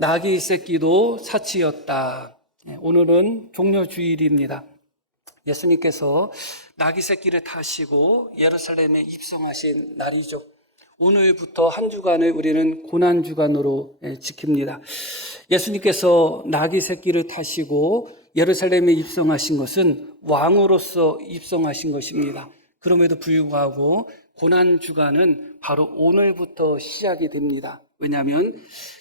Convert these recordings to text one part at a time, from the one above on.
나귀 새끼도 사치였다. 오늘은 종려주일입니다. 예수님께서 나귀 새끼를 타시고 예루살렘에 입성하신 날이죠. 오늘부터 한 주간을 우리는 고난주간으로 지킵니다. 예수님께서 나귀 새끼를 타시고 예루살렘에 입성하신 것은 왕으로서 입성하신 것입니다. 그럼에도 불구하고 고난주간은 바로 오늘부터 시작이 됩니다. 왜냐하면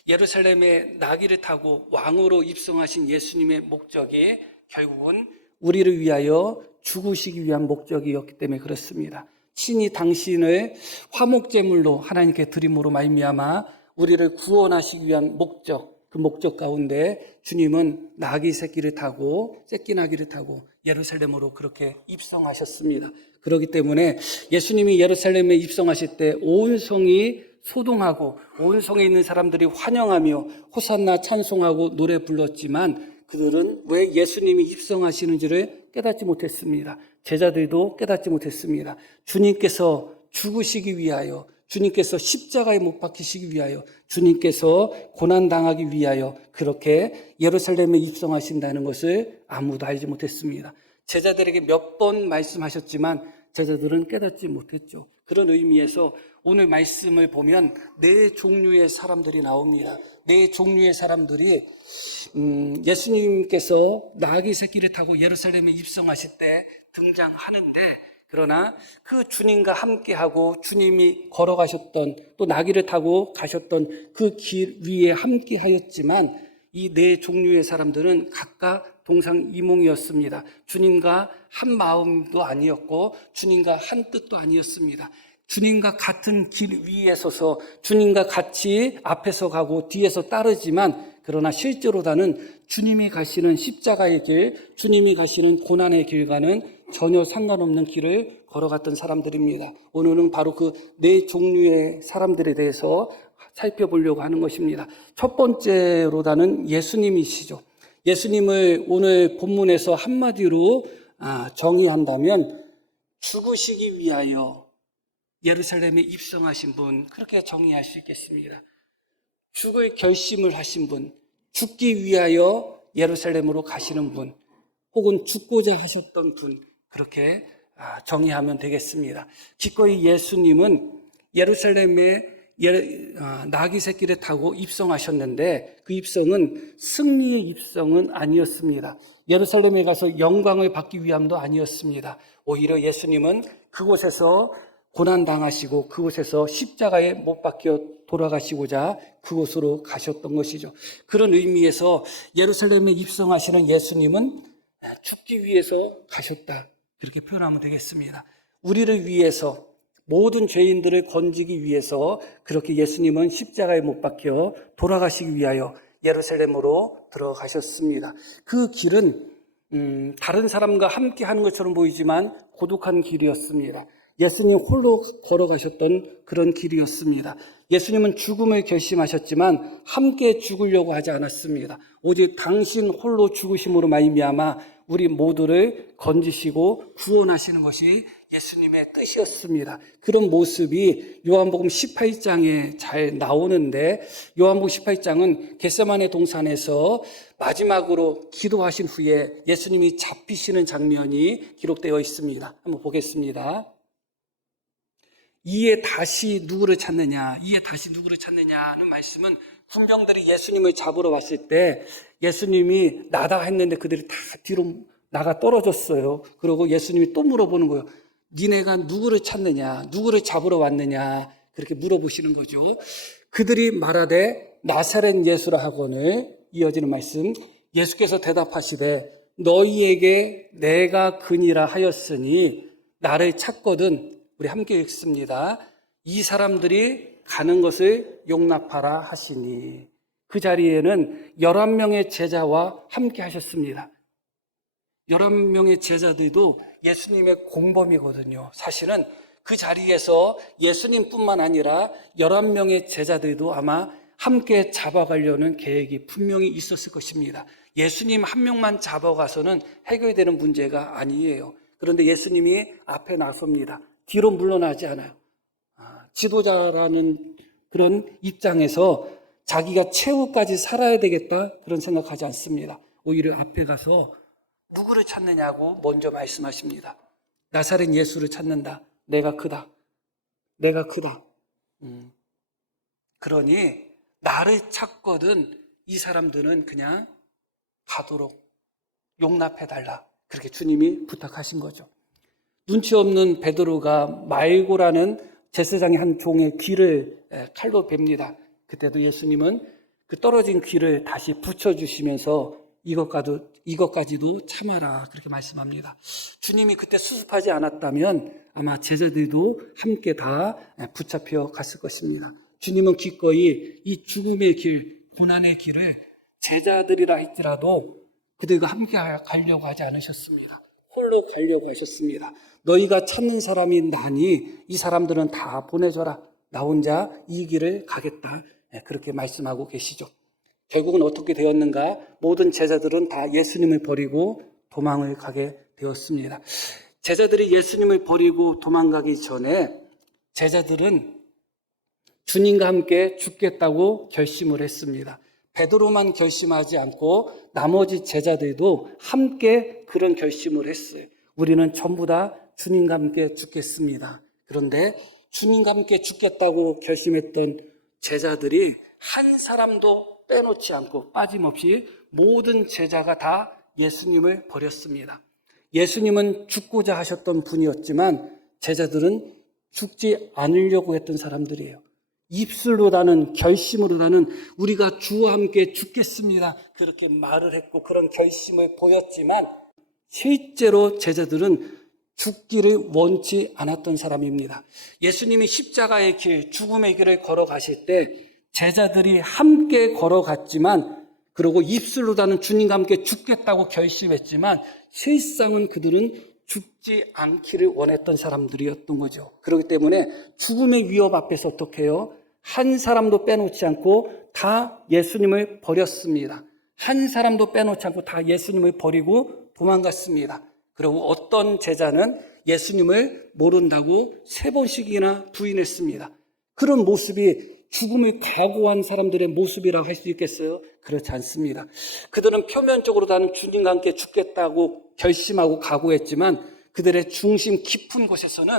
예루살렘에 나귀를 타고 왕으로 입성하신 예수님의 목적이 결국은 우리를 위하여 죽으시기 위한 목적이었기 때문에 그렇습니다. 친히 당신을 화목제물로 하나님께 드림으로 말미암아 우리를 구원하시기 위한 목적, 그 목적 가운데 주님은 나귀 새끼를 타고 새끼 나귀를 타고 예루살렘으로 그렇게 입성하셨습니다. 그렇기 때문에 예수님이 예루살렘에 입성하실 때 온 성이 소동하고 온 성에 있는 사람들이 환영하며 호산나 찬송하고 노래 불렀지만 그들은 왜 예수님이 입성하시는지를 깨닫지 못했습니다. 제자들도 깨닫지 못했습니다. 주님께서 죽으시기 위하여, 주님께서 십자가에 못 박히시기 위하여, 주님께서 고난당하기 위하여 그렇게 예루살렘에 입성하신다는 것을 아무도 알지 못했습니다. 제자들에게 몇 번 말씀하셨지만 제자들은 깨닫지 못했죠. 그런 의미에서 오늘 말씀을 보면 네 종류의 사람들이 나옵니다. 네 종류의 사람들이 예수님께서 나귀 새끼를 타고 예루살렘에 입성하실 때 등장하는데, 그러나 그 주님과 함께하고 주님이 걸어가셨던 또 나귀를 타고 가셨던 그 길 위에 함께하였지만 이 네 종류의 사람들은 각각 동상이몽이었습니다. 주님과 한 마음도 아니었고 주님과 한 뜻도 아니었습니다. 주님과 같은 길 위에 서서 주님과 같이 앞에서 가고 뒤에서 따르지만 그러나 실제로 나는 주님이 가시는 십자가의 길, 주님이 가시는 고난의 길과는 전혀 상관없는 길을 걸어갔던 사람들입니다. 오늘은 바로 그 네 종류의 사람들에 대해서 살펴보려고 하는 것입니다. 첫 번째로 나는 예수님이시죠. 예수님을 오늘 본문에서 한마디로 정의한다면 죽으시기 위하여 예루살렘에 입성하신 분, 그렇게 정의할 수 있겠습니다. 죽을 결심을 하신 분, 죽기 위하여 예루살렘으로 가시는 분, 혹은 죽고자 하셨던 분, 그렇게 정의하면 되겠습니다. 기꺼이 예수님은 예루살렘에 나귀 새끼를 타고 입성하셨는데 그 입성은 승리의 입성은 아니었습니다. 예루살렘에 가서 영광을 받기 위함도 아니었습니다. 오히려 예수님은 그곳에서 고난당하시고 그곳에서 십자가에 못 박혀 돌아가시고자 그곳으로 가셨던 것이죠. 그런 의미에서 예루살렘에 입성하시는 예수님은 죽기 위해서 가셨다, 그렇게 표현하면 되겠습니다. 우리를 위해서, 모든 죄인들을 건지기 위해서 그렇게 예수님은 십자가에 못 박혀 돌아가시기 위하여 예루살렘으로 들어가셨습니다. 그 길은 다른 사람과 함께 하는 것처럼 보이지만 고독한 길이었습니다. 예수님 홀로 걸어가셨던 그런 길이었습니다. 예수님은 죽음을 결심하셨지만 함께 죽으려고 하지 않았습니다. 오직 당신 홀로 죽으심으로 말미암아 우리 모두를 건지시고 구원하시는 것이 예수님의 뜻이었습니다. 그런 모습이 요한복음 18장에 잘 나오는데, 요한복음 18장은 겟세마네 동산에서 마지막으로 기도하신 후에 예수님이 잡히시는 장면이 기록되어 있습니다. 한번 보겠습니다. 이에 다시 누구를 찾느냐, 이에 다시 누구를 찾느냐는 말씀은 군병들이 예수님을 잡으러 왔을 때 예수님이 나다 했는데 그들이 다 뒤로 나가 떨어졌어요. 그리고 예수님이 또 물어보는 거예요. 니네가 누구를 찾느냐, 누구를 잡으러 왔느냐, 그렇게 물어보시는 거죠. 그들이 말하되 나사렛 예수라 하거늘, 이어지는 말씀, 예수께서 대답하시되 너희에게 내가 그니라 하였으니 나를 찾거든. 우리 함께 읽습니다. 이 사람들이 가는 것을 용납하라 하시니. 그 자리에는 11명의 제자와 함께 하셨습니다. 11명의 제자들도 예수님의 공범이거든요. 사실은 그 자리에서 예수님뿐만 아니라 11명의 제자들도 아마 함께 잡아가려는 계획이 분명히 있었을 것입니다. 예수님 한 명만 잡아가서는 해결되는 문제가 아니에요. 그런데 예수님이 앞에 나섭니다. 뒤로 물러나지 않아요. 지도자라는 그런 입장에서 자기가 최후까지 살아야 되겠다 그런 생각하지 않습니다. 오히려 앞에 가서 누구를 찾느냐고 먼저 말씀하십니다. 나사렛 예수를 찾는다. 내가 크다. 내가 크다. 그러니 나를 찾거든 이 사람들은 그냥 가도록 용납해달라. 그렇게 주님이 부탁하신 거죠. 눈치 없는 베드로가 말고라는 제사장의 한 종의 귀를 칼로 뱁니다. 그때도 예수님은 그 떨어진 귀를 다시 붙여주시면서 이것까지도 참아라 그렇게 말씀합니다. 주님이 그때 수습하지 않았다면 아마 제자들도 함께 다 붙잡혀 갔을 것입니다. 주님은 기꺼이 이 죽음의 길, 고난의 길을 제자들이라 할지라도 그들과 함께 가려고 하지 않으셨습니다. 홀로 가려고 하셨습니다. 너희가 찾는 사람이 나니 이 사람들은 다 보내줘라. 나 혼자 이 길을 가겠다. 그렇게 말씀하고 계시죠. 결국은 어떻게 되었는가? 모든 제자들은 다 예수님을 버리고 도망을 가게 되었습니다. 제자들이 예수님을 버리고 도망가기 전에 제자들은 주님과 함께 죽겠다고 결심을 했습니다. 베드로만 결심하지 않고 나머지 제자들도 함께 그런 결심을 했어요. 우리는 전부 다 주님과 함께 죽겠습니다. 그런데 주님과 함께 죽겠다고 결심했던 제자들이 한 사람도 빼놓지 않고 빠짐없이 모든 제자가 다 예수님을 버렸습니다. 예수님은 죽고자 하셨던 분이었지만 제자들은 죽지 않으려고 했던 사람들이에요. 입술로다는 결심으로다는 우리가 주와 함께 죽겠습니다. 그렇게 말을 했고 그런 결심을 보였지만 실제로 제자들은 죽기를 원치 않았던 사람입니다. 예수님이 십자가의 길, 죽음의 길을 걸어가실 때 제자들이 함께 걸어갔지만 그리고 입술로다는 주님과 함께 죽겠다고 결심했지만 실상은 그들은 죽지 않기를 원했던 사람들이었던 거죠. 그렇기 때문에 죽음의 위협 앞에서 어떻게 해요? 한 사람도 빼놓지 않고 다 예수님을 버렸습니다. 한 사람도 빼놓지 않고 다 예수님을 버리고 도망갔습니다. 그리고 어떤 제자는 예수님을 모른다고 3번씩이나 부인했습니다. 그런 모습이 죽음을 각오한 사람들의 모습이라고 할 수 있겠어요? 그렇지 않습니다. 그들은 표면적으로 나는 주님과 함께 죽겠다고 결심하고 각오했지만 그들의 중심 깊은 곳에서는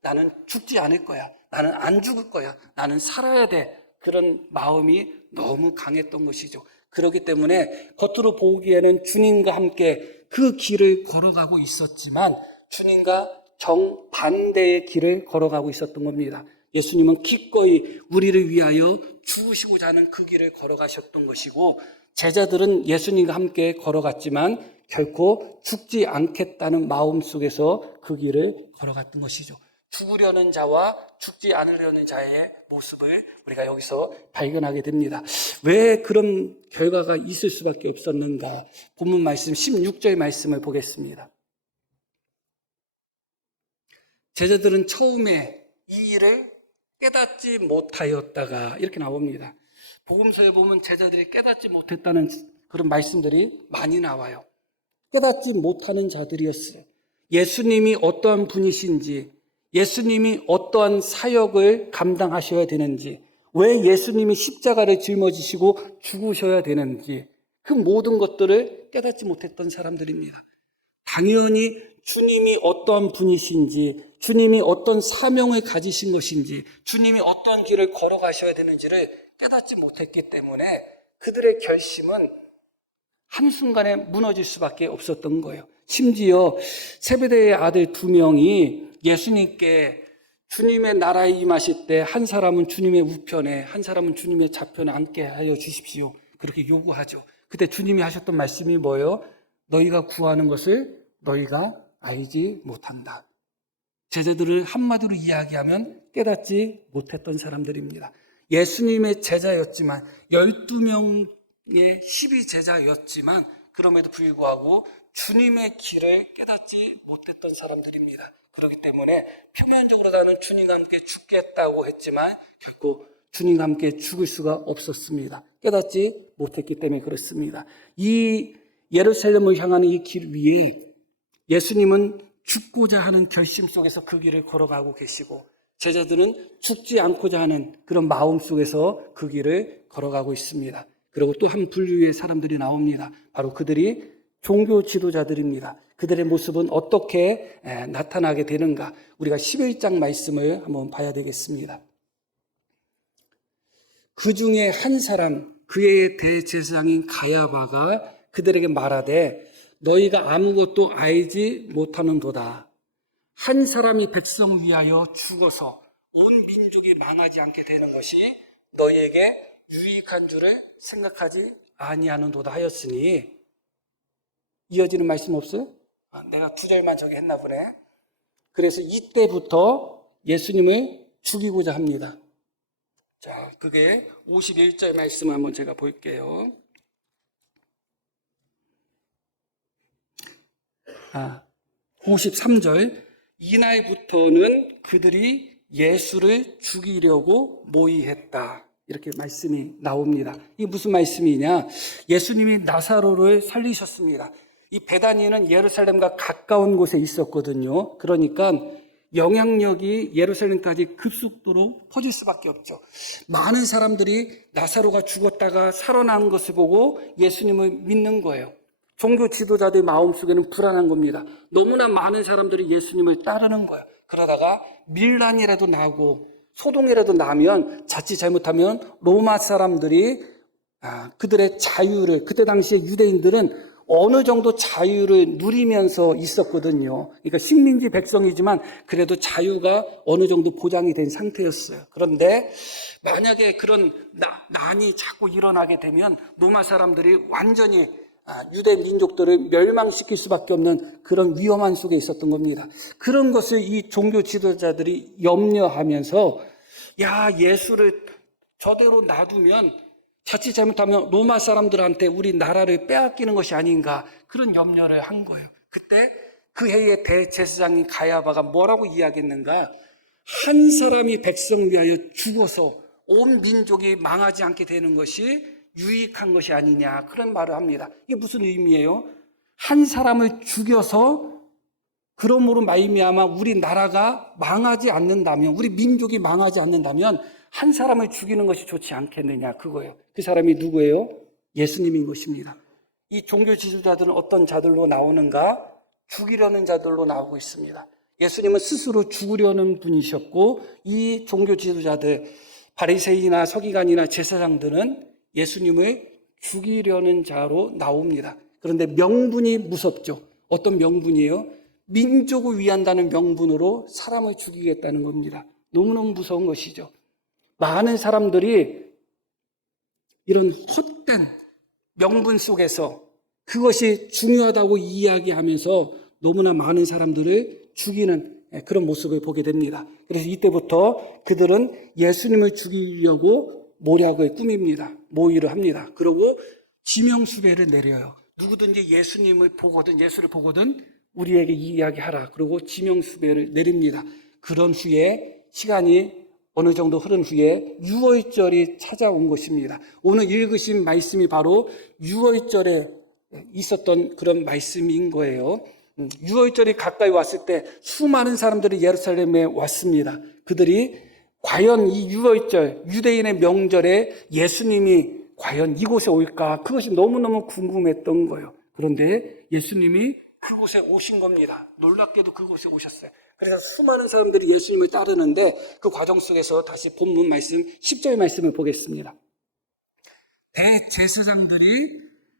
나는 죽지 않을 거야. 나는 안 죽을 거야. 나는 살아야 돼. 그런 마음이 너무 강했던 것이죠. 그렇기 때문에 겉으로 보기에는 주님과 함께 그 길을 걸어가고 있었지만 주님과 정반대의 길을 걸어가고 있었던 겁니다. 예수님은 기꺼이 우리를 위하여 죽으시고자 하는 그 길을 걸어가셨던 것이고 제자들은 예수님과 함께 걸어갔지만 결코 죽지 않겠다는 마음 속에서 그 길을 걸어갔던 것이죠. 죽으려는 자와 죽지 않으려는 자의 모습을 우리가 여기서 발견하게 됩니다. 왜 그런 결과가 있을 수밖에 없었는가? 본문 말씀 16절 말씀을 보겠습니다. 제자들은 처음에 이 일을 깨닫지 못하였다가 이렇게 나옵니다. 복음서에 보면 제자들이 깨닫지 못했다는 그런 말씀들이 많이 나와요. 깨닫지 못하는 자들이었어요. 예수님이 어떠한 분이신지, 예수님이 어떠한 사역을 감당하셔야 되는지, 왜 예수님이 십자가를 짊어지시고 죽으셔야 되는지 그 모든 것들을 깨닫지 못했던 사람들입니다. 당연히 주님이 어떠한 분이신지, 주님이 어떤 사명을 가지신 것인지, 주님이 어떤 길을 걸어가셔야 되는지를 깨닫지 못했기 때문에 그들의 결심은 한순간에 무너질 수밖에 없었던 거예요. 심지어 세베대의 아들 2명이 예수님께 주님의 나라에 임하실 때 한 사람은 주님의 우편에 한 사람은 주님의 좌편에 앉게 하여 주십시오. 그렇게 요구하죠. 그때 주님이 하셨던 말씀이 뭐예요? 너희가 구하는 것을 너희가 알지 못한다. 제자들을 한마디로 이야기하면 깨닫지 못했던 사람들입니다. 예수님의 제자였지만 12명의 12제자였지만 그럼에도 불구하고 주님의 길을 깨닫지 못했던 사람들입니다. 그렇기 때문에 표면적으로 나는 주님과 함께 죽겠다고 했지만 결국 주님과 함께 죽을 수가 없었습니다. 깨닫지 못했기 때문에 그렇습니다. 이 예루살렘을 향하는 이 길 위에 예수님은 죽고자 하는 결심 속에서 그 길을 걸어가고 계시고 제자들은 죽지 않고자 하는 그런 마음 속에서 그 길을 걸어가고 있습니다. 그리고 또 한 분류의 사람들이 나옵니다. 바로 그들이 종교 지도자들입니다. 그들의 모습은 어떻게 나타나게 되는가? 우리가 11장 말씀을 한번 봐야 되겠습니다. 그 중에 한 사람, 그의 대제사장인 가야바가 그들에게 말하되 너희가 아무것도 알지 못하는도다. 한 사람이 백성 위하여 죽어서 온 민족이 망하지 않게 되는 것이 너희에게 유익한 줄을 생각하지 아니하는도다 하였으니, 이어지는 말씀 없어요? 내가 2절만 저기 했나 보네. 그래서 이때부터 예수님을 죽이고자 합니다. 자, 그게 51절 말씀 한번 제가 볼게요. 53절. 이날부터는 그들이 예수를 죽이려고 모의했다. 이렇게 말씀이 나옵니다. 이게 무슨 말씀이냐? 예수님이 나사로를 살리셨습니다. 이 베다니는 예루살렘과 가까운 곳에 있었거든요. 그러니까 영향력이 예루살렘까지 급속도로 퍼질 수밖에 없죠. 많은 사람들이 나사로가 죽었다가 살아난 것을 보고 예수님을 믿는 거예요. 종교 지도자들 마음속에는 불안한 겁니다. 너무나 많은 사람들이 예수님을 따르는 거예요. 그러다가 밀란이라도 나고 소동이라도 나면 자칫 잘못하면 로마 사람들이 그들의 자유를, 그때 당시에 유대인들은 어느 정도 자유를 누리면서 있었거든요. 그러니까 식민지 백성이지만 그래도 자유가 어느 정도 보장이 된 상태였어요. 그런데 만약에 그런 난이 자꾸 일어나게 되면 로마 사람들이 완전히 유대 민족들을 멸망시킬 수밖에 없는 그런 위험한 속에 있었던 겁니다. 그런 것을 이 종교 지도자들이 염려하면서 예수를 저대로 놔두면 자칫 잘못하면 로마 사람들한테 우리 나라를 빼앗기는 것이 아닌가, 그런 염려를 한 거예요. 그때 그 해의 대제사장인 가야바가 뭐라고 이야기했는가? 한 사람이 백성 위하여 죽어서 온 민족이 망하지 않게 되는 것이 유익한 것이 아니냐, 그런 말을 합니다. 이게 무슨 의미예요? 한 사람을 죽여서 그러므로 말미암아 우리 나라가 망하지 않는다면, 우리 민족이 망하지 않는다면 한 사람을 죽이는 것이 좋지 않겠느냐, 그거예요. 그 사람이 누구예요? 예수님인 것입니다. 이 종교 지도자들은 어떤 자들로 나오는가? 죽이려는 자들로 나오고 있습니다. 예수님은 스스로 죽으려는 분이셨고, 이 종교 지도자들, 바리새인이나 서기관이나 제사장들은 예수님을 죽이려는 자로 나옵니다. 그런데 명분이 무섭죠. 어떤 명분이에요? 민족을 위한다는 명분으로 사람을 죽이겠다는 겁니다. 너무너무 무서운 것이죠. 많은 사람들이 이런 헛된 명분 속에서 그것이 중요하다고 이야기하면서 너무나 많은 사람들을 죽이는 그런 모습을 보게 됩니다. 그래서 이때부터 그들은 예수님을 죽이려고 모략을 꾸밉니다. 모의를 합니다. 그리고 지명수배를 내려요. 누구든지 예수님을 보거든, 예수를 보거든 우리에게 이야기하라. 그리고 지명수배를 내립니다. 그런 후에 시간이 어느 정도 흐른 후에 유월절이 찾아온 것입니다. 오늘 읽으신 말씀이 바로 유월절에 있었던 그런 말씀인 거예요. 유월절이 가까이 왔을 때 수많은 사람들이 예루살렘에 왔습니다. 그들이 과연 이 유월절, 유대인의 명절에 예수님이 과연 이곳에 올까? 그것이 너무너무 궁금했던 거예요. 그런데 예수님이 그곳에 오신 겁니다. 놀랍게도 그곳에 오셨어요. 그래서 수많은 사람들이 예수님을 따르는데 그 과정 속에서 다시 본문 말씀 10절 말씀을 보겠습니다. 대제사장들이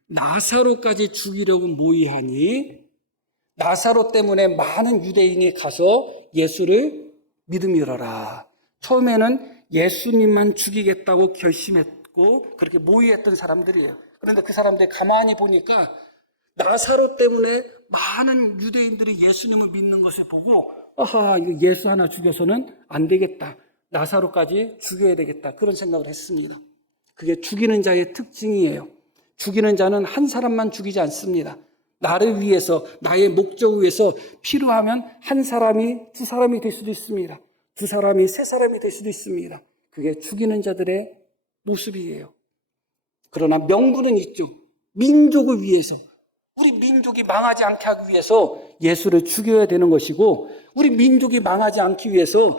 나사로까지 죽이려고 모의하니 나사로 때문에 많은 유대인이 가서 예수를 믿음이러라. 처음에는 예수님만 죽이겠다고 결심했고 그렇게 모의했던 사람들이에요. 그런데 그 사람들이 가만히 보니까 나사로 때문에 많은 유대인들이 예수님을 믿는 것을 보고 아하, 이거 예수 하나 죽여서는 안 되겠다. 나사로까지 죽여야 되겠다. 그런 생각을 했습니다. 그게 죽이는 자의 특징이에요. 죽이는 자는 한 사람만 죽이지 않습니다. 나를 위해서, 나의 목적을 위해서 필요하면 한 사람이 두 사람이 될 수도 있습니다. 두 사람이 세 사람이 될 수도 있습니다. 그게 죽이는 자들의 모습이에요. 그러나 명분은 있죠. 민족을 위해서, 우리 민족이 망하지 않게 하기 위해서 예수를 죽여야 되는 것이고, 우리 민족이 망하지 않기 위해서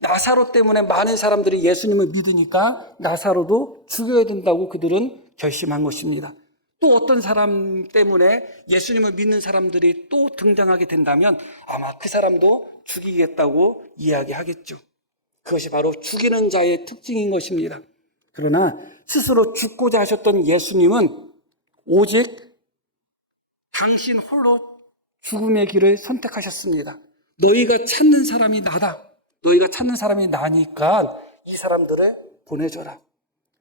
나사로 때문에 많은 사람들이 예수님을 믿으니까 나사로도 죽여야 된다고 그들은 결심한 것입니다. 또 어떤 사람 때문에 예수님을 믿는 사람들이 또 등장하게 된다면 아마 그 사람도 죽이겠다고 이야기하겠죠. 그것이 바로 죽이는 자의 특징인 것입니다. 그러나 스스로 죽고자 하셨던 예수님은 오직 당신 홀로 죽음의 길을 선택하셨습니다. 너희가 찾는 사람이 나다. 너희가 찾는 사람이 나니까 이 사람들을 보내줘라.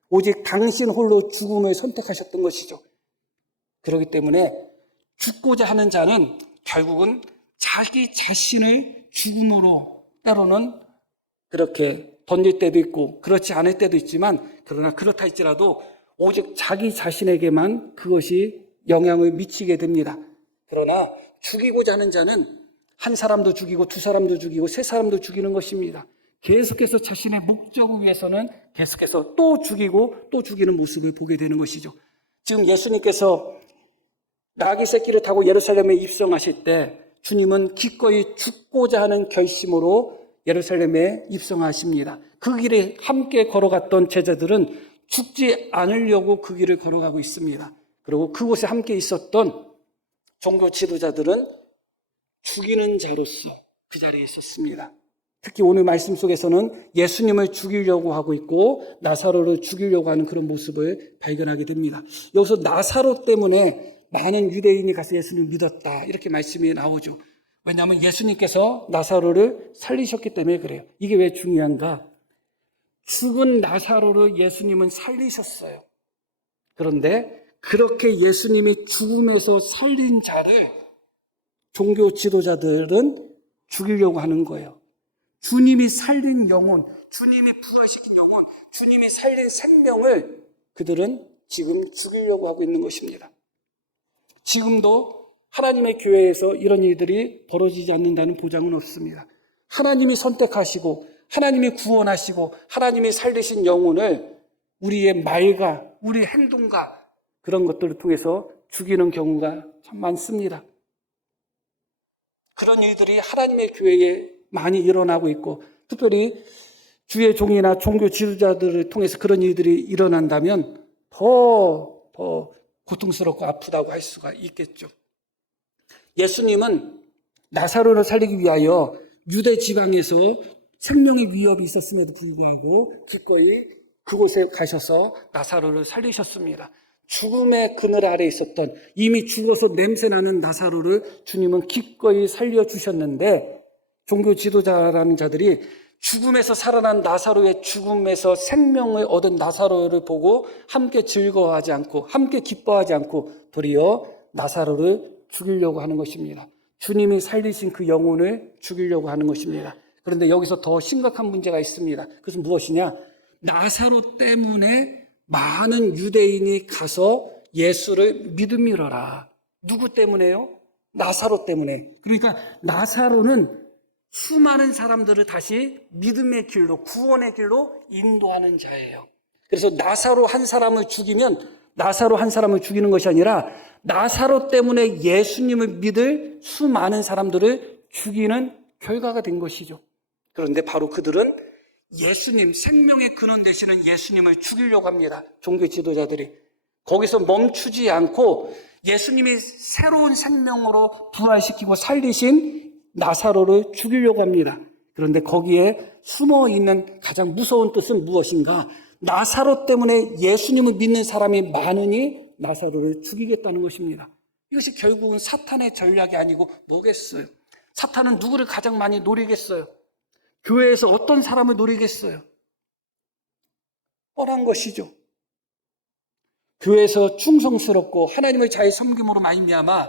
오직 당신 홀로 죽음을 선택하셨던 것이죠. 그렇기 때문에 죽고자 하는 자는 결국은 자기 자신을 죽음으로 때로는 그렇게 던질 때도 있고 그렇지 않을 때도 있지만, 그러나 그렇다 할지라도 오직 자기 자신에게만 그것이 영향을 미치게 됩니다. 그러나 죽이고자 하는 자는 한 사람도 죽이고 두 사람도 죽이고 세 사람도 죽이는 것입니다. 계속해서 자신의 목적을 위해서는 계속해서 또 죽이고 또 죽이는 모습을 보게 되는 것이죠. 지금 예수님께서 나귀 새끼를 타고 예루살렘에 입성하실 때 주님은 기꺼이 죽고자 하는 결심으로 예루살렘에 입성하십니다. 그 길에 함께 걸어갔던 제자들은 죽지 않으려고 그 길을 걸어가고 있습니다. 그리고 그곳에 함께 있었던 종교 지도자들은 죽이는 자로서 그 자리에 있었습니다. 특히 오늘 말씀 속에서는 예수님을 죽이려고 하고 있고 나사로를 죽이려고 하는 그런 모습을 발견하게 됩니다. 여기서 나사로 때문에 많은 유대인이 가서 예수님을 믿었다, 이렇게 말씀이 나오죠. 왜냐하면 예수님께서 나사로를 살리셨기 때문에 그래요. 이게 왜 중요한가? 죽은 나사로를 예수님은 살리셨어요. 그런데 그렇게 예수님이 죽음에서 살린 자를 종교 지도자들은 죽이려고 하는 거예요. 주님이 살린 영혼, 주님이 부활시킨 영혼, 주님이 살린 생명을 그들은 지금 죽이려고 하고 있는 것입니다. 지금도 하나님의 교회에서 이런 일들이 벌어지지 않는다는 보장은 없습니다. 하나님이 선택하시고 하나님이 구원하시고 하나님이 살리신 영혼을 우리의 말과 우리의 행동과 그런 것들을 통해서 죽이는 경우가 참 많습니다. 그런 일들이 하나님의 교회에 많이 일어나고 있고, 특별히 주의 종이나 종교 지도자들을 통해서 그런 일들이 일어난다면 더 고통스럽고 아프다고 할 수가 있겠죠. 예수님은 나사로를 살리기 위하여 유대 지방에서 생명의 위협이 있었음에도 불구하고 기꺼이 그곳에 가셔서 나사로를 살리셨습니다. 죽음의 그늘 아래 있었던 이미 죽어서 냄새나는 나사로를 주님은 기꺼이 살려주셨는데, 종교 지도자라는 자들이 죽음에서 살아난 나사로의 죽음에서 생명을 얻은 나사로를 보고 함께 즐거워하지 않고 함께 기뻐하지 않고 도리어 나사로를 죽이려고 하는 것입니다. 주님이 살리신 그 영혼을 죽이려고 하는 것입니다. 그런데 여기서 더 심각한 문제가 있습니다. 그것은 무엇이냐? 나사로 때문에 많은 유대인이 가서 예수를 믿음이러라. 누구 때문에요? 나사로 때문에. 그러니까 나사로는 수많은 사람들을 다시 믿음의 길로, 구원의 길로 인도하는 자예요. 그래서 나사로 한 사람을 죽이면 나사로 한 사람을 죽이는 것이 아니라 나사로 때문에 예수님을 믿을 수많은 사람들을 죽이는 결과가 된 것이죠. 그런데 바로 그들은 예수님, 생명의 근원 되시는 예수님을 죽이려고 합니다. 종교 지도자들이. 거기서 멈추지 않고 예수님이 새로운 생명으로 부활시키고 살리신 나사로를 죽이려고 합니다. 그런데 거기에 숨어 있는 가장 무서운 뜻은 무엇인가? 나사로 때문에 예수님을 믿는 사람이 많으니 나사로를 죽이겠다는 것입니다. 이것이 결국은 사탄의 전략이 아니고 뭐겠어요? 사탄은 누구를 가장 많이 노리겠어요? 교회에서 어떤 사람을 노리겠어요? 뻔한 것이죠. 교회에서 충성스럽고 하나님을 잘 섬김으로 말미암아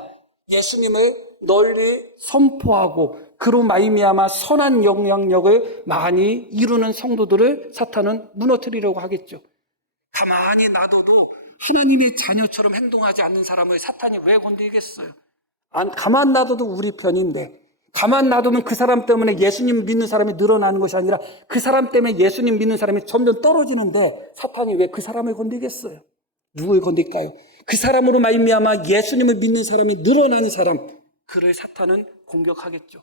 예수님을 널리 선포하고 그로 말미암아 선한 영향력을 많이 이루는 성도들을 사탄은 무너뜨리려고 하겠죠. 가만히 놔둬도 하나님의 자녀처럼 행동하지 않는 사람을 사탄이 왜 건드리겠어요? 가만 놔둬도 우리 편인데, 가만 놔두면 그 사람 때문에 예수님 믿는 사람이 늘어나는 것이 아니라 그 사람 때문에 예수님 믿는 사람이 점점 떨어지는데 사탄이 왜 그 사람을 건드리겠어요? 누굴 건들까요? 그 사람으로 말미암아 예수님을 믿는 사람이 늘어나는 사람, 그를 사탄은 공격하겠죠.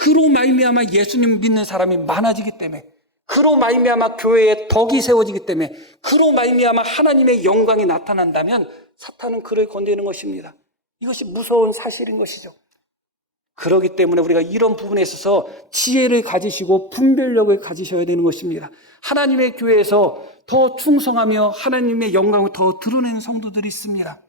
그로 말미암아 예수님 믿는 사람이 많아지기 때문에, 그로 말미암아 교회에 덕이 세워지기 때문에, 그로 말미암아 하나님의 영광이 나타난다면 사탄은 그를 건드리는 것입니다. 이것이 무서운 사실인 것이죠. 그렇기 때문에 우리가 이런 부분에 있어서 지혜를 가지시고 분별력을 가지셔야 되는 것입니다. 하나님의 교회에서 더 충성하며 하나님의 영광을 더 드러내는 성도들이 있습니다.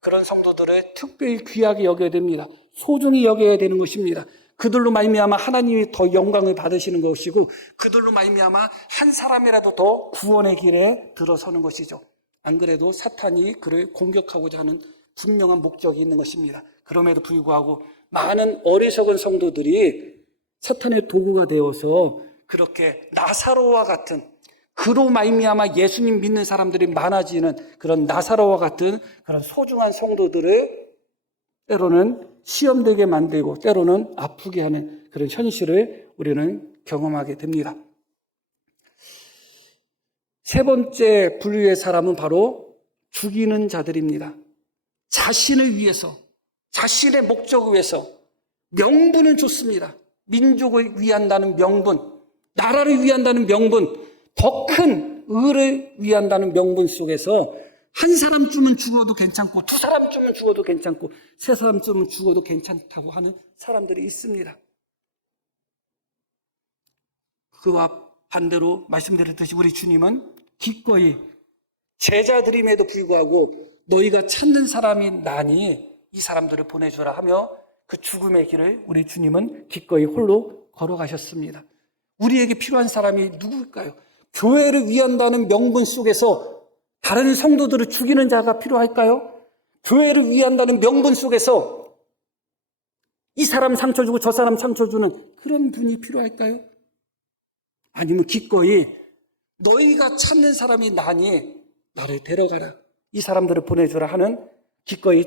그런 성도들을 특별히 귀하게 여겨야 됩니다. 소중히 여겨야 되는 것입니다. 그들로 말미암아 하나님이 더 영광을 받으시는 것이고, 그들로 말미암아 한 사람이라도 더 구원의 길에 들어서는 것이죠. 안 그래도 사탄이 그를 공격하고자 하는 분명한 목적이 있는 것입니다. 그럼에도 불구하고 많은 어리석은 성도들이 사탄의 도구가 되어서 그렇게 나사로와 같은, 그로 말미암아 예수님 믿는 사람들이 많아지는 그런 나사로와 같은 그런 소중한 성도들을 때로는 시험되게 만들고 때로는 아프게 하는 그런 현실을 우리는 경험하게 됩니다. 세 번째 분류의 사람은 바로 죽이는 자들입니다. 자신을 위해서, 자신의 목적을 위해서, 명분은 좋습니다. 민족을 위한다는 명분, 나라를 위한다는 명분, 더 큰 의를 위한다는 명분 속에서 한 사람쯤은 죽어도 괜찮고, 두 사람쯤은 죽어도 괜찮고, 세 사람쯤은 죽어도 괜찮다고 하는 사람들이 있습니다. 그와 반대로 말씀드렸듯이 우리 주님은 기꺼이 제자들임에도 불구하고 너희가 찾는 사람이 나니 이 사람들을 보내주라 하며 그 죽음의 길을 우리 주님은 기꺼이 홀로 걸어가셨습니다. 우리에게 필요한 사람이 누구일까요? 교회를 위한다는 명분 속에서 다른 성도들을 죽이는 자가 필요할까요? 교회를 위한다는 명분 속에서 이 사람 상처 주고 저 사람 상처 주는 그런 분이 필요할까요? 아니면 기꺼이 너희가 찾는 사람이 나니 나를 데려가라, 이 사람들을 보내주라 하는, 기꺼이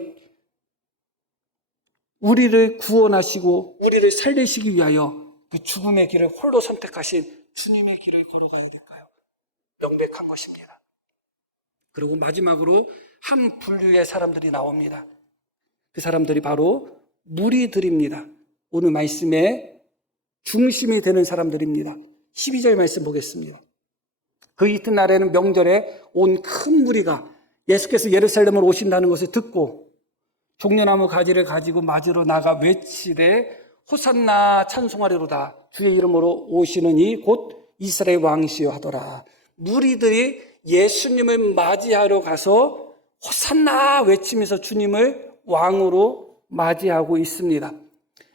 우리를 구원하시고 우리를 살리시기 위하여 그 죽음의 길을 홀로 선택하신 주님의 길을 걸어가야 될까요? 명백한 것입니다. 그리고 마지막으로 한 분류의 사람들이 나옵니다. 그 사람들이 바로 무리들입니다. 오늘 말씀의 중심이 되는 사람들입니다. 12절 말씀 보겠습니다. 그 이튿날에는 명절에 온 큰 무리가 예수께서 예루살렘으로 오신다는 것을 듣고 종려나무 가지를 가지고 맞으러 나가 외치되 호산나 찬송하리로다, 주의 이름으로 오시는 이 곧 이스라엘 왕이시여 하더라. 무리들이 예수님을 맞이하러 가서 호산나 외치면서 주님을 왕으로 맞이하고 있습니다.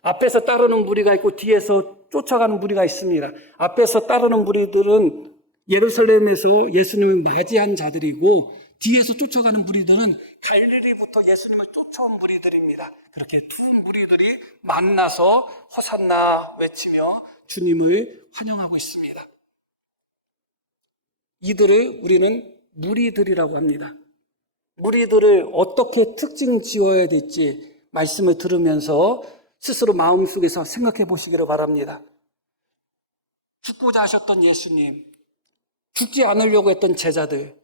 앞에서 따르는 무리가 있고 뒤에서 쫓아가는 무리가 있습니다. 앞에서 따르는 무리들은 예루살렘에서 예수님을 맞이한 자들이고, 뒤에서 쫓아가는 무리들은 갈릴리부터 예수님을 쫓아온 무리들입니다. 그렇게 두 무리들이 만나서 호산나 외치며 주님을 환영하고 있습니다. 이들을 우리는 무리들이라고 합니다. 무리들을 어떻게 특징 지어야 될지 말씀을 들으면서 스스로 마음속에서 생각해 보시기를 바랍니다. 죽고자 하셨던 예수님, 죽지 않으려고 했던 제자들,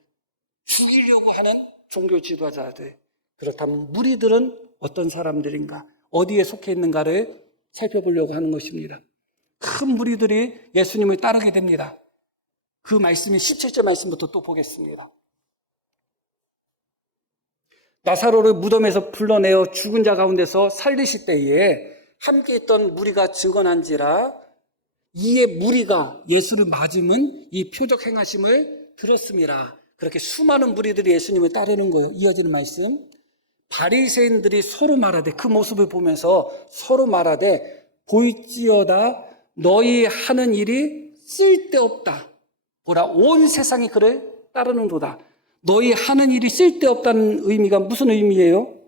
죽이려고 하는 종교 지도자들, 그렇다면 무리들은 어떤 사람들인가, 어디에 속해 있는가를 살펴보려고 하는 것입니다. 큰 무리들이 예수님을 따르게 됩니다. 그 말씀이 17절 말씀부터 또 보겠습니다. 나사로를 무덤에서 불러내어 죽은 자 가운데서 살리실 때에 함께 있던 무리가 증언한지라, 이에 무리가 예수를 맞으면 이 표적 행하심을 들었습니다. 그렇게 수많은 무리들이 예수님을 따르는 거예요. 이어지는 말씀, 바리새인들이 서로 말하되, 그 모습을 보면서 서로 말하되 보일지어다 너희 하는 일이 쓸데없다. 보라, 온 세상이 그를 따르는도다. 너희 하는 일이 쓸데없다는 의미가 무슨 의미예요?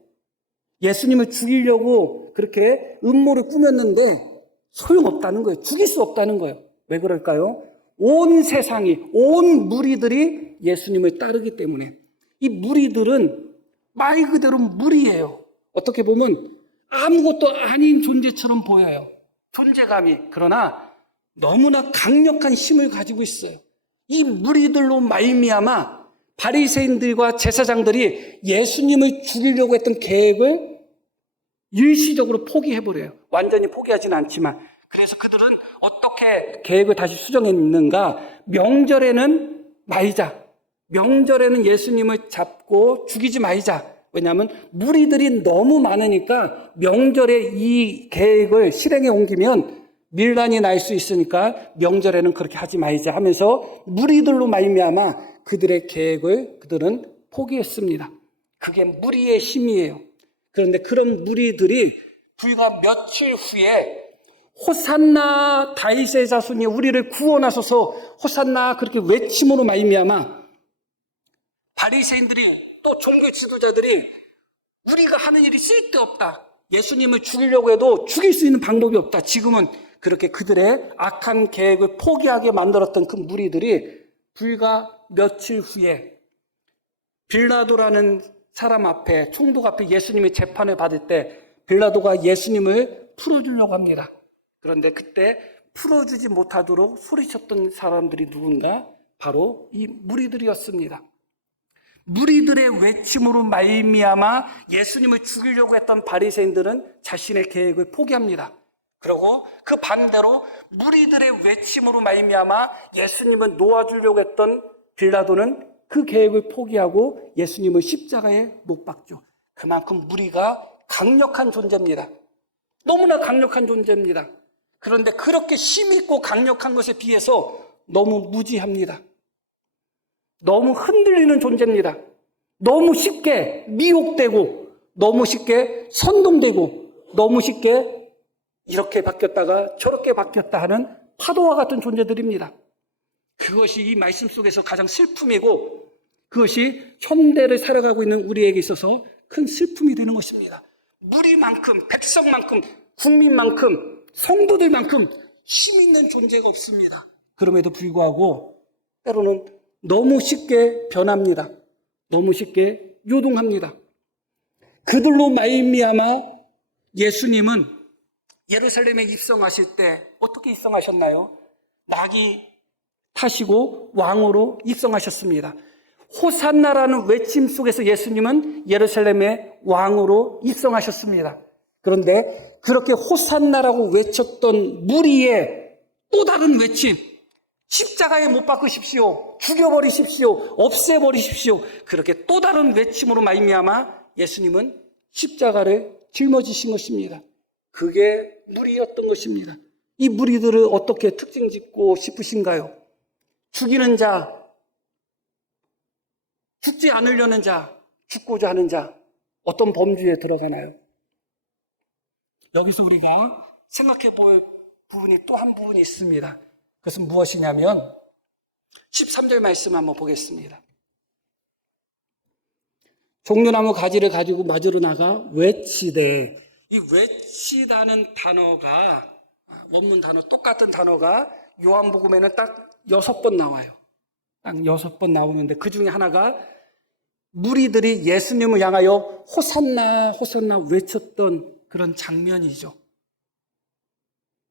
예수님을 죽이려고 그렇게 음모를 꾸몄는데 소용없다는 거예요. 죽일 수 없다는 거예요. 왜 그럴까요? 온 세상이, 온 무리들이 예수님을 따르기 때문에. 이 무리들은 말 그대로 무리예요. 어떻게 보면 아무것도 아닌 존재처럼 보여요. 존재감이. 그러나 너무나 강력한 힘을 가지고 있어요. 이 무리들로 말미암아 바리새인들과 제사장들이 예수님을 죽이려고 했던 계획을 일시적으로 포기해버려요. 완전히 포기하지는 않지만 그래서 그들은 어떻게 계획을 다시 수정했는가? 명절에는 말자. 명절에는 예수님을 잡고 죽이지 말자. 왜냐하면 무리들이 너무 많으니까 명절에 이 계획을 실행에 옮기면 밀란이 날 수 있으니까 명절에는 그렇게 하지 말자 하면서 무리들로 말미암아 그들의 계획을 그들은 포기했습니다. 그게 무리의 힘이에요. 그런데 그런 무리들이 불과 며칠 후에 호산나 다윗의 자손이 우리를 구원하소서 호산나 그렇게 외침으로 말미암아 바리새인들이 또 종교 지도자들이 우리가 하는 일이 쓸데없다. 예수님을 죽이려고 해도 죽일 수 있는 방법이 없다. 지금은 그렇게 그들의 악한 계획을 포기하게 만들었던 그 무리들이 불과 며칠 후에 빌라도라는 사람 앞에 총독 앞에 예수님이 재판을 받을 때 빌라도가 예수님을 풀어주려고 합니다. 그런데 그때 풀어주지 못하도록 소리쳤던 사람들이 누군가? 바로 이 무리들이었습니다. 무리들의 외침으로 말미암아 예수님을 죽이려고 했던 바리새인들은 자신의 계획을 포기합니다. 그리고 그 반대로 무리들의 외침으로 말미암아 예수님을 놓아주려고 했던 빌라도는 그 계획을 포기하고 예수님을 십자가에 못 박죠. 그만큼 무리가 강력한 존재입니다. 너무나 강력한 존재입니다. 그런데 그렇게 힘있고 강력한 것에 비해서 너무 무지합니다. 너무 흔들리는 존재입니다. 너무 쉽게 미혹되고 너무 쉽게 선동되고 너무 쉽게 이렇게 바뀌었다가 저렇게 바뀌었다 하는 파도와 같은 존재들입니다. 그것이 이 말씀 속에서 가장 슬픔이고 그것이 현대를 살아가고 있는 우리에게 있어서 큰 슬픔이 되는 것입니다. 무리만큼, 백성만큼, 국민만큼, 성도들만큼 힘 있는 존재가 없습니다. 그럼에도 불구하고 때로는 너무 쉽게 변합니다. 너무 쉽게 요동합니다. 그들로 말미암아 예수님은 예루살렘에 입성하실 때 어떻게 입성하셨나요? 낙이 타시고 왕으로 입성하셨습니다. 호산나라는 외침 속에서 예수님은 예루살렘의 왕으로 입성하셨습니다. 그런데 그렇게 호산나라고 외쳤던 무리의 또 다른 외침, 십자가에 못 박으십시오, 죽여버리십시오, 없애버리십시오, 그렇게 또 다른 외침으로 말미암아 예수님은 십자가를 짊어지신 것입니다. 그게 무리였던 것입니다. 이 무리들을 어떻게 특징 짓고 싶으신가요? 죽이는 자, 죽지 않으려는 자, 죽고자 하는 자, 어떤 범주에 들어가나요? 여기서 우리가 생각해 볼 부분이 또 한 부분이 있습니다. 그것은 무엇이냐면 13절 말씀 한번 보겠습니다. 종려나무 가지를 가지고 맞으러 나가 외치되, 이 외치다는 단어가 원문 단어 똑같은 단어가 요한복음에는 딱 6번 나와요. 딱 6번 나오는데 그 중에 하나가 무리들이 예수님을 향하여 호산나 호산나 외쳤던 그런 장면이죠.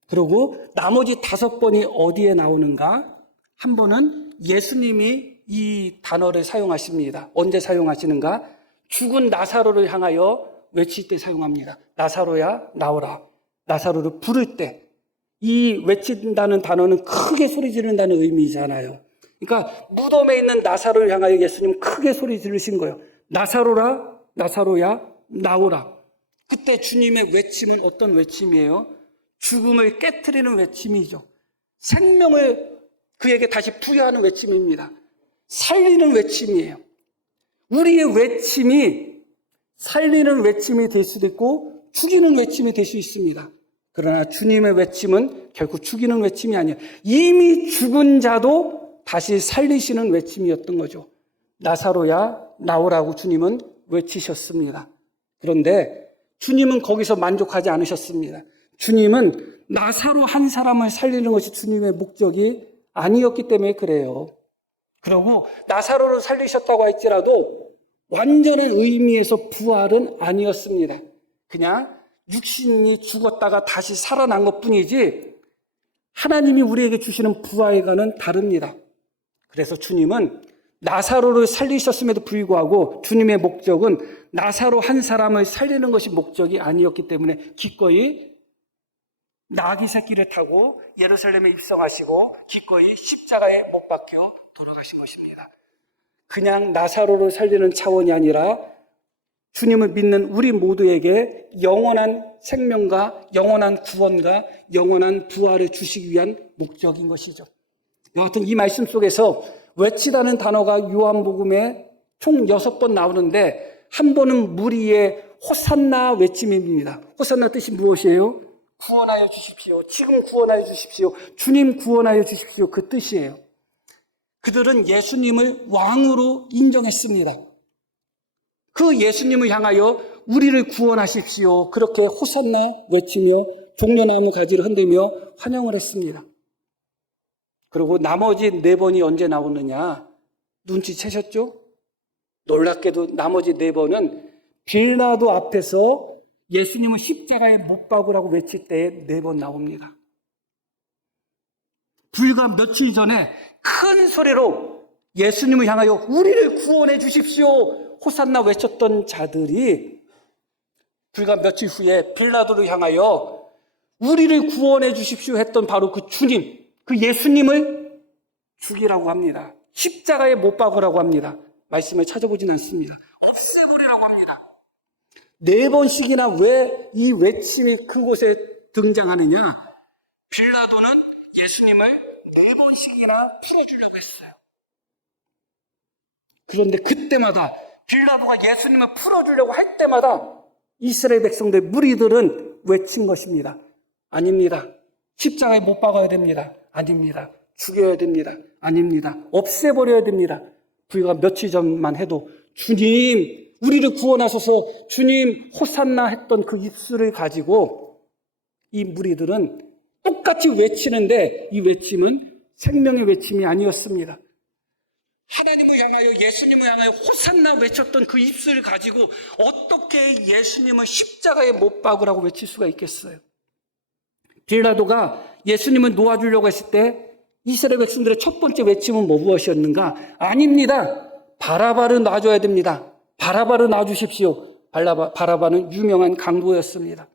그리고 나머지 5번이 어디에 나오는가? 한 번은 예수님이 이 단어를 사용하십니다. 언제 사용하시는가? 죽은 나사로를 향하여 외칠 때 사용합니다. 나사로야 나오라. 나사로를 부를 때. 이 외친다는 단어는 크게 소리 지른다는 의미잖아요. 그러니까 무덤에 있는 나사로를 향하여 예수님 크게 소리 지르신 거예요. 나사로라, 나사로야 나오라. 그때 주님의 외침은 어떤 외침이에요? 죽음을 깨트리는 외침이죠. 생명을 그에게 다시 부여하는 외침입니다. 살리는 외침이에요. 우리의 외침이 살리는 외침이 될 수도 있고 죽이는 외침이 될 수 있습니다. 그러나 주님의 외침은 결국 죽이는 외침이 아니에요. 이미 죽은 자도 다시 살리시는 외침이었던 거죠. 나사로야 나오라고 주님은 외치셨습니다. 그런데 주님은 거기서 만족하지 않으셨습니다. 주님은 나사로 한 사람을 살리는 것이 주님의 목적이 아니었기 때문에 그래요. 그리고 나사로를 살리셨다고 할지라도 완전한 의미에서 부활은 아니었습니다. 그냥 육신이 죽었다가 다시 살아난 것뿐이지 하나님이 우리에게 주시는 부활과는 다릅니다. 그래서 주님은 나사로를 살리셨음에도 불구하고 주님의 목적은 나사로 한 사람을 살리는 것이 목적이 아니었기 때문에 기꺼이 나귀 새끼를 타고 예루살렘에 입성하시고 기꺼이 십자가에 못 박혀 돌아가신 것입니다. 그냥 나사로를 살리는 차원이 아니라 주님을 믿는 우리 모두에게 영원한 생명과 영원한 구원과 영원한 부활을 주시기 위한 목적인 것이죠. 여하튼 이 말씀 속에서 외치다는 단어가 요한복음에 총 6번 나오는데 한 번은 무리의 호산나 외침입니다. 호산나 뜻이 무엇이에요? 구원하여 주십시오. 지금 구원하여 주십시오. 주님 구원하여 주십시오. 그 뜻이에요. 그들은 예수님을 왕으로 인정했습니다. 그 예수님을 향하여 우리를 구원하십시오. 그렇게 호산나 외치며 종려나무 가지를 흔들며 환영을 했습니다. 그리고 나머지 4번이 언제 나오느냐 눈치채셨죠? 놀랍게도 나머지 4번은 빌라도 앞에서 예수님을 십자가에 못 박으라고 외칠 때에 4번 나옵니다. 불과 며칠 전에 큰 소리로 예수님을 향하여 우리를 구원해 주십시오 호산나 외쳤던 자들이 불과 며칠 후에 빌라도를 향하여 우리를 구원해 주십시오 했던 바로 그 주님, 그 예수님을 죽이라고 합니다. 십자가에 못 박으라고 합니다. 말씀을 찾아보진 않습니다. 없애버리라고 합니다. 4번씩이나 왜 이 외침이 그곳에 등장하느냐? 빌라도는 예수님을 4번씩이나 풀어주려고 했어요. 그런데 그때마다 빌라도가 예수님을 풀어주려고 할 때마다 이스라엘 백성들 무리들은 외친 것입니다. 아닙니다. 십자가에 못 박아야 됩니다. 아닙니다. 죽여야 됩니다. 아닙니다. 없애버려야 됩니다. 불과 며칠 전만 해도 주님 우리를 구원하소서 주님 호산나 했던 그 입술을 가지고 이 무리들은 똑같이 외치는데 이 외침은 생명의 외침이 아니었습니다. 하나님을 향하여 예수님을 향하여 호산나 외쳤던 그 입술을 가지고 어떻게 예수님을 십자가에 못 박으라고 외칠 수가 있겠어요? 빌라도가 예수님을 놓아주려고 했을 때 이스라엘 백성들의 첫 번째 외침은 무엇이었는가? 아닙니다. 바라바를 놔줘야 됩니다. 바라바를 놔주십시오. 바라바는 유명한 강도였습니다.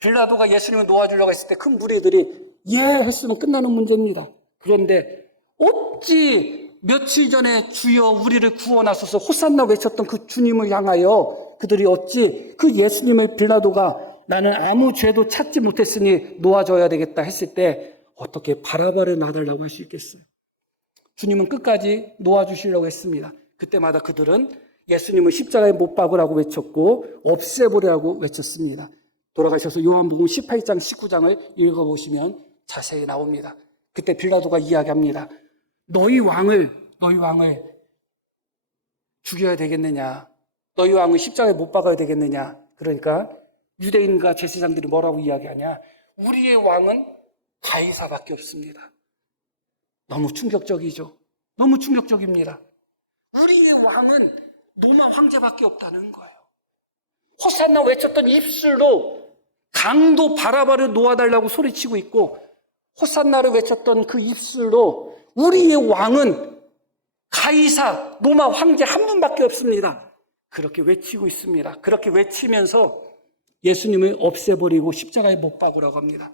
빌라도가 예수님을 놓아주려고 했을 때 큰 무리들이 예 했으면 끝나는 문제입니다. 그런데 어찌 며칠 전에 주여 우리를 구원하소서 호산나 외쳤던 그 주님을 향하여 그들이 어찌 그 예수님을 빌라도가 나는 아무 죄도 찾지 못했으니 놓아줘야 되겠다 했을 때 어떻게 바라바를 놔달라고 할 수 있겠어요? 주님은 끝까지 놓아주시려고 했습니다. 그때마다 그들은 예수님을 십자가에 못 박으라고 외쳤고 없애버리라고 외쳤습니다. 돌아가셔서 요한복음 18장 19장을 읽어보시면 자세히 나옵니다. 그때 빌라도가 이야기합니다. 너희 왕을 죽여야 되겠느냐? 너희 왕을 십자가에 못 박아야 되겠느냐? 그러니까 유대인과 제사장들이 뭐라고 이야기하냐? 우리의 왕은 가이사밖에 없습니다. 너무 충격적이죠. 너무 충격적입니다. 우리의 왕은 로마 황제밖에 없다는 거예요. 호산나 외쳤던 입술로 강도 바라바를 놓아달라고 소리치고 있고 호산나를 외쳤던 그 입술로 우리의 왕은 가이사 로마 황제 한 분밖에 없습니다. 그렇게 외치고 있습니다. 그렇게 외치면서 예수님을 없애버리고 십자가에 못 박으라고 합니다.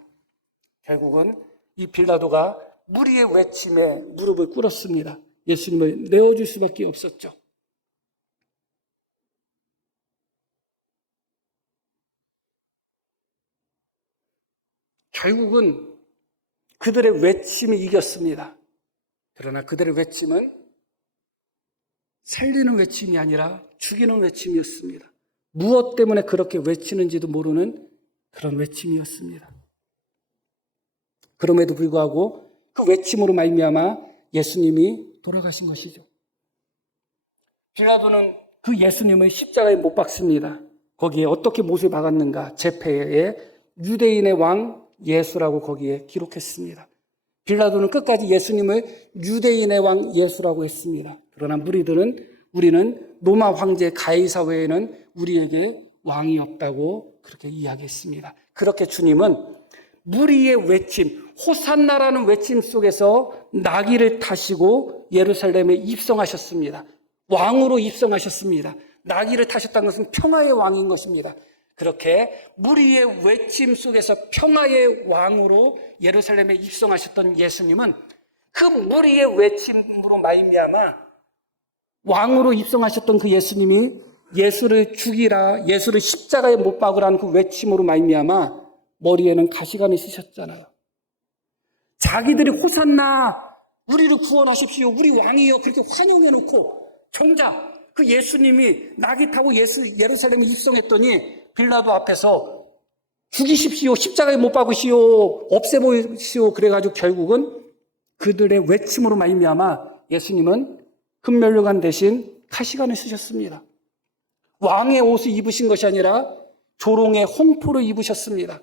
결국은 이 빌라도가 무리의 외침에 무릎을 꿇었습니다. 예수님을 내어줄 수밖에 없었죠. 결국은 그들의 외침이 이겼습니다. 그러나 그들의 외침은 살리는 외침이 아니라 죽이는 외침이었습니다. 무엇 때문에 그렇게 외치는지도 모르는 그런 외침이었습니다. 그럼에도 불구하고 그 외침으로 말미암아 예수님이 돌아가신 것이죠. 빌라도는 그 예수님을 십자가에 못 박습니다. 거기에 어떻게 못을 박았는가? 제패에 유대인의 왕 예수라고 거기에 기록했습니다. 빌라도는 끝까지 예수님을 유대인의 왕 예수라고 했습니다. 그러나 우리는 로마 황제 가이사 외에는 우리에게 왕이 없다고 그렇게 이야기했습니다. 그렇게 주님은 무리의 외침, 호산나라는 외침 속에서 나귀를 타시고 예루살렘에 입성하셨습니다. 왕으로 입성하셨습니다. 나귀를 타셨다는 것은 평화의 왕인 것입니다. 그렇게 무리의 외침 속에서 평화의 왕으로 예루살렘에 입성하셨던 예수님은 그 무리의 외침으로 말미암아 왕으로 입성하셨던 그 예수님이 예수를 죽이라, 예수를 십자가에 못 박으라는 그 외침으로 말미암아 머리에는 가시관이 쓰셨잖아요. 자기들이 호산나, 우리를 구원하십시오, 우리 왕이여, 그렇게 환영해놓고 정작 그 예수님이 낙이 타고 예루살렘에 입성했더니 빌라도 앞에서 죽이십시오, 십자가에 못 박으시오, 없애보시오. 그래가지고 결국은 그들의 외침으로 말미암아 예수님은 금면류관 대신 가시관을 쓰셨습니다. 왕의 옷을 입으신 것이 아니라 조롱의 홍포를 입으셨습니다.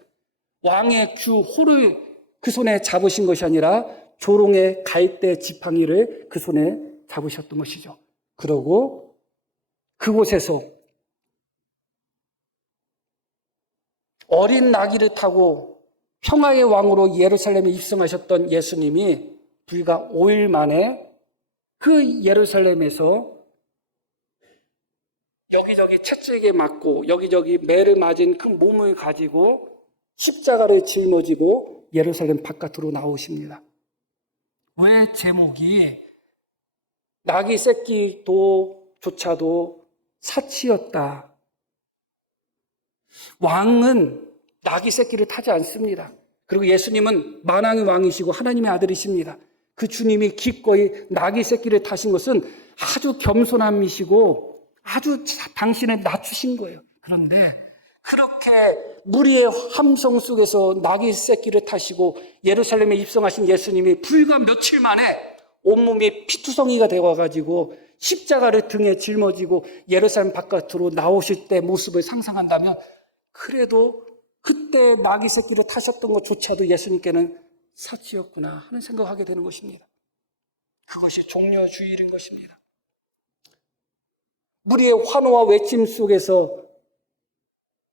왕의 호를 그 손에 잡으신 것이 아니라 조롱의 갈대 지팡이를 그 손에 잡으셨던 것이죠. 그러고 그곳에서 어린 나귀를 타고 평화의 왕으로 예루살렘에 입성하셨던 예수님이 불과 5일 만에 그 예루살렘에서 여기저기 채찍에 맞고 여기저기 매를 맞은 그 몸을 가지고 십자가를 짊어지고 예루살렘 바깥으로 나오십니다. 왜 제목이 나귀 새끼조차도 사치였다. 왕은 나귀 새끼를 타지 않습니다. 그리고 예수님은 만왕의 왕이시고 하나님의 아들이십니다. 그 주님이 기꺼이 나귀 새끼를 타신 것은 아주 겸손함이시고 아주 당신을 낮추신 거예요. 그런데 그렇게 무리의 함성 속에서 나귀 새끼를 타시고 예루살렘에 입성하신 예수님이 불과 며칠 만에 온몸이 피투성이가 되어가지고 십자가를 등에 짊어지고 예루살렘 바깥으로 나오실 때 모습을 상상한다면 그래도 그때 나귀 새끼를 타셨던 것조차도 예수님께는 사치였구나 하는 생각하게 되는 것입니다. 그것이 종려주일인 것입니다. 무리의 환호와 외침 속에서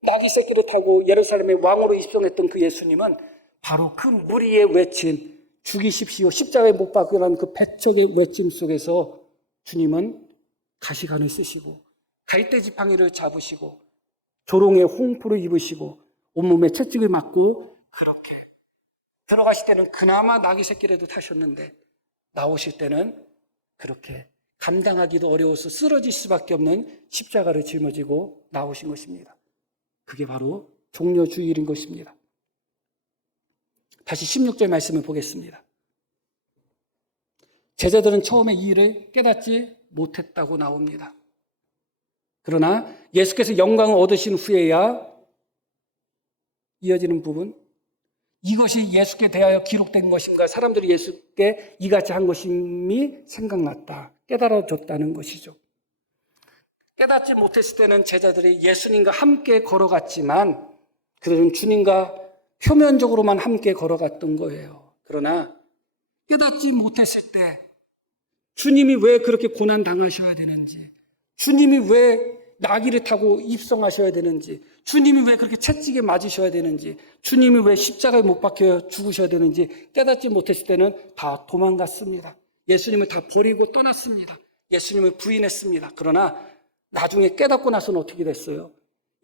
나귀 새끼를 타고 예루살렘의 왕으로 입성했던 그 예수님은 바로 그 무리의 외침, 죽이십시오, 십자가에 못 박으라는 그 배척의 외침 속에서 주님은 가시관을 쓰시고 갈대 지팡이를 잡으시고 조롱의 홍포를 입으시고 온몸에 채찍을 맞고 그렇게 들어가실 때는 그나마 나귀 새끼라도 타셨는데 나오실 때는 그렇게 감당하기도 어려워서 쓰러질 수밖에 없는 십자가를 짊어지고 나오신 것입니다. 그게 바로 종려주일인 것입니다. 다시 16절 말씀을 보겠습니다. 제자들은 처음에 이 일을 깨닫지 못했다고 나옵니다. 그러나 예수께서 영광을 얻으신 후에야 이어지는 부분, 이것이 예수께 대하여 기록된 것인가, 사람들이 예수께 이같이 한 것임이 생각났다, 깨달아졌다는 것이죠. 깨닫지 못했을 때는 제자들이 예수님과 함께 걸어갔지만 그들은 주님과 표면적으로만 함께 걸어갔던 거예요. 그러나 깨닫지 못했을 때 주님이 왜 그렇게 고난 당하셔야 되는지, 주님이 왜 나귀를 타고 입성하셔야 되는지, 주님이 왜 그렇게 채찍에 맞으셔야 되는지, 주님이 왜 십자가에 못 박혀 죽으셔야 되는지 깨닫지 못했을 때는 다 도망갔습니다. 예수님을 다 버리고 떠났습니다. 예수님을 부인했습니다. 그러나 나중에 깨닫고 나서는 어떻게 됐어요?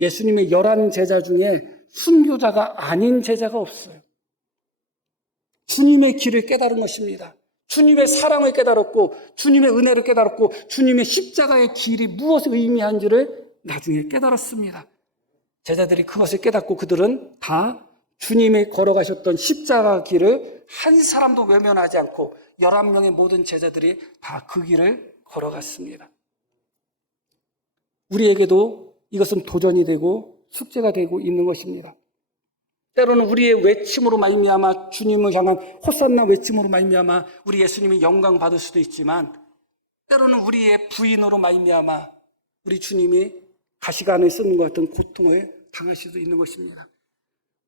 예수님의 11 제자 중에 순교자가 아닌 제자가 없어요. 주님의 길을 깨달은 것입니다. 주님의 사랑을 깨달았고 주님의 은혜를 깨달았고 주님의 십자가의 길이 무엇을 의미한지를 나중에 깨달았습니다. 제자들이 그것을 깨닫고 그들은 다 주님이 걸어가셨던 십자가 길을 한 사람도 외면하지 않고 11명의 모든 제자들이 다 그 길을 걸어갔습니다. 우리에게도 이것은 도전이 되고 숙제가 되고 있는 것입니다. 때로는 우리의 외침으로 말미암아 주님을 향한 호산나 외침으로 말미암아 우리 예수님이 영광 받을 수도 있지만 때로는 우리의 부인으로 말미암아 우리 주님이 가시관을 쓰는 것 같은 고통을 당할 수도 있는 것입니다.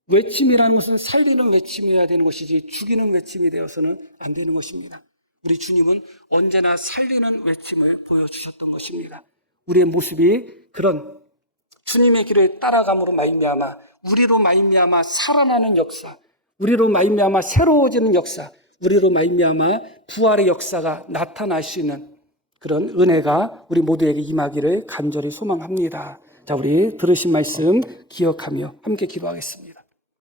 외침이라는 것은 살리는 외침이어야 되는 것이지 죽이는 외침이 되어서는 안 되는 것입니다. 우리 주님은 언제나 살리는 외침을 보여주셨던 것입니다. 우리의 모습이 그런 주님의 길을 따라감으로 말미암아 우리로 말미암아 살아나는 역사, 우리로 말미암아 새로워지는 역사, 우리로 말미암아 부활의 역사가 나타날 수 있는 그런 은혜가 우리 모두에게 임하기를 간절히 소망합니다. 자, 우리 들으신 말씀 기억하며 함께 기도하겠습니다.